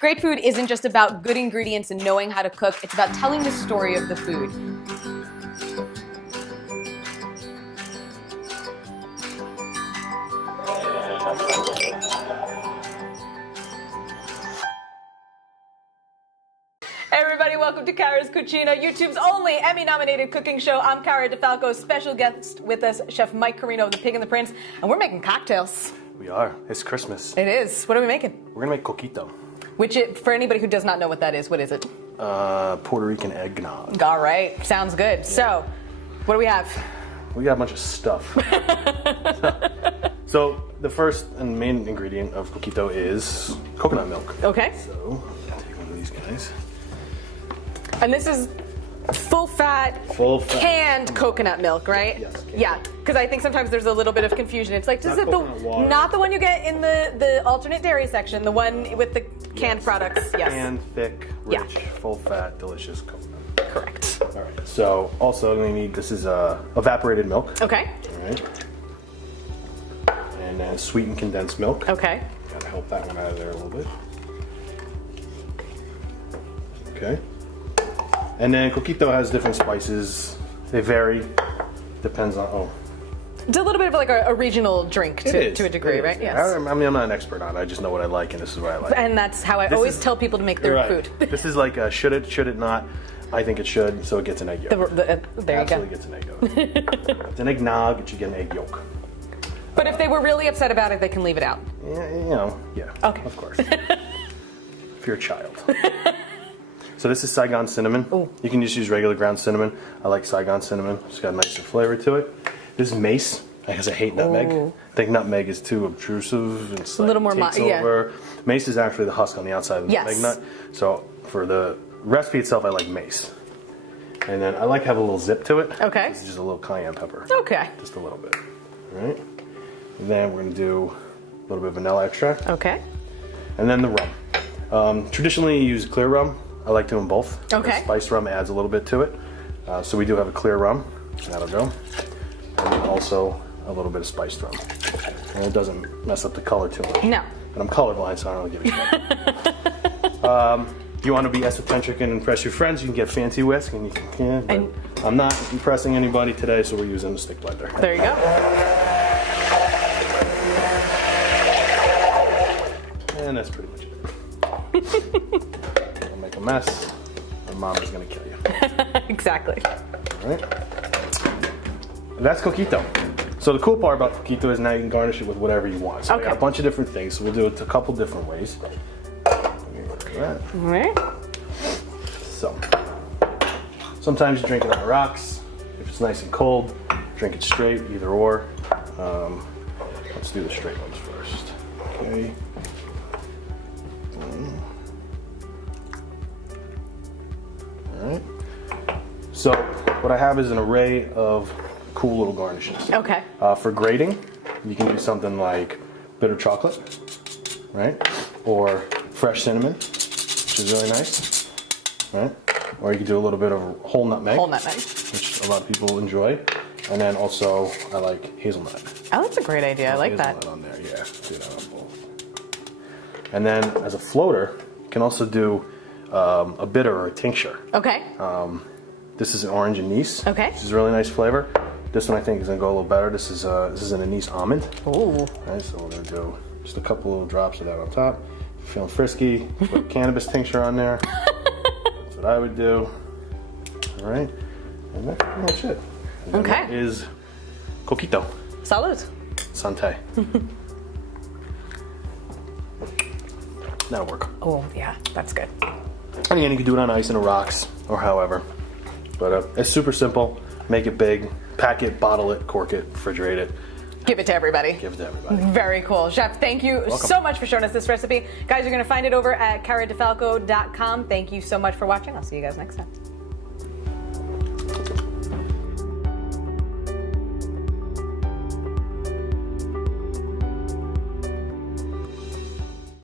Great food isn't just about good ingredients and knowing how to cook, it's about telling the story of the food. Welcome to Cara's Cucina, YouTube's only Emmy-nominated cooking show. I'm Cara Di Falco, special guest with us, Chef Mike Carino of The Pig and the Prince, and we're making cocktails. We are. It's Christmas. It is. What are we making? We're gonna make Coquito. Which, for anybody who does not know what that is, what is it? Puerto Rican eggnog. All right, sounds good. Yeah. So, what do we have? We got a bunch of stuff. So, the first and main ingredient of Coquito is coconut milk. Okay. So, I'll take one of these guys. And this is full fat, canned coconut milk, right? Yes. Yeah, because I think sometimes there's a little bit of confusion. It's like, not the one you get in the alternate dairy section, the one with the canned products. Yes. Canned, thick, rich, full fat, delicious coconut. Correct. All right. So also we need, this is evaporated milk. Okay. All right. And then sweetened condensed milk. Okay. Gotta help that one out of there a little bit. Okay. And then Coquito has different spices. They vary. Depends on, It's a little bit of like a regional drink to a degree, right? Yes. I mean, I'm not an expert on it. I just know what I like, and this is what I like. And that's how I always tell people to make their food. This is like a should it not? I think it should, so it gets an egg yolk. There you go. Absolutely gets an egg yolk. It's an eggnog, it should get an egg yolk. But if they were really upset about it, they can leave it out. Yeah, Okay. Of course. If you're a child. So this is Saigon cinnamon. Ooh. You can just use regular ground cinnamon. I like Saigon cinnamon. It's got a nicer flavor to it. This is mace, because I hate nutmeg. Ooh. I think nutmeg is too obtrusive. It's like, a little more over. Mace is actually the husk on the outside of the nutmeg nut. So for the recipe itself, I like mace. And then I like to have a little zip to it. Okay. This is just a little cayenne pepper. Okay. Just a little bit. All right. And then we're going to do a little bit of vanilla extract. Okay. And then the rum. Traditionally, you use clear rum. I like doing both. Okay. The spiced rum adds a little bit to it. So we do have a clear rum. That'll go. And then also a little bit of spiced rum. And it doesn't mess up the color too much. No. But I'm colorblind, so I don't really give a shit. If you want to be esoteric and impress your friends, you can get fancy whisk, and you can. But I'm not impressing anybody today, so we're using a stick blender. There you go. And that's pretty much it. Don't make a mess, or mama's gonna kill you. Exactly. All right. And that's Coquito. So the cool part about Coquito is now you can garnish it with whatever you want. So we got a bunch of different things. So we'll do it a couple different ways. All right. So sometimes you drink it on the rocks. If it's nice and cold, drink it straight, either or. Let's do the straight ones first. Okay. All right. So what I have is an array of cool little garnishes. Okay. For grating, you can do something like bitter chocolate, right? Or fresh cinnamon, which is really nice, right? Or you can do a little bit of whole nutmeg. Whole nutmeg. Which a lot of people enjoy. And then also, I like hazelnut. Oh, that's a great idea. I like that. Hazelnut on there, yeah. Do that on both. And then as a floater, you can also do a bitter or a tincture. Okay. This is an orange anise. Okay. Which is a really nice flavor. This one I think is gonna go a little better. This is an anise almond. Ooh. Right, so we're gonna do just a couple little drops of that on top. If you're feeling frisky, put cannabis tincture on there. That's what I would do. All right, and that's pretty much it. And then that is Coquito. Salud. Santé. That'll work. Oh yeah, that's good. And again, you can do it on ice in the rocks or however. But it's super simple. Make it big, pack it, bottle it, cork it, refrigerate it. Give it to everybody. Give it to everybody. Very cool. Chef, thank you so much for showing us this recipe. Guys, you're going to find it over at caradifalco.com. Thank you so much for watching. I'll see you guys next time.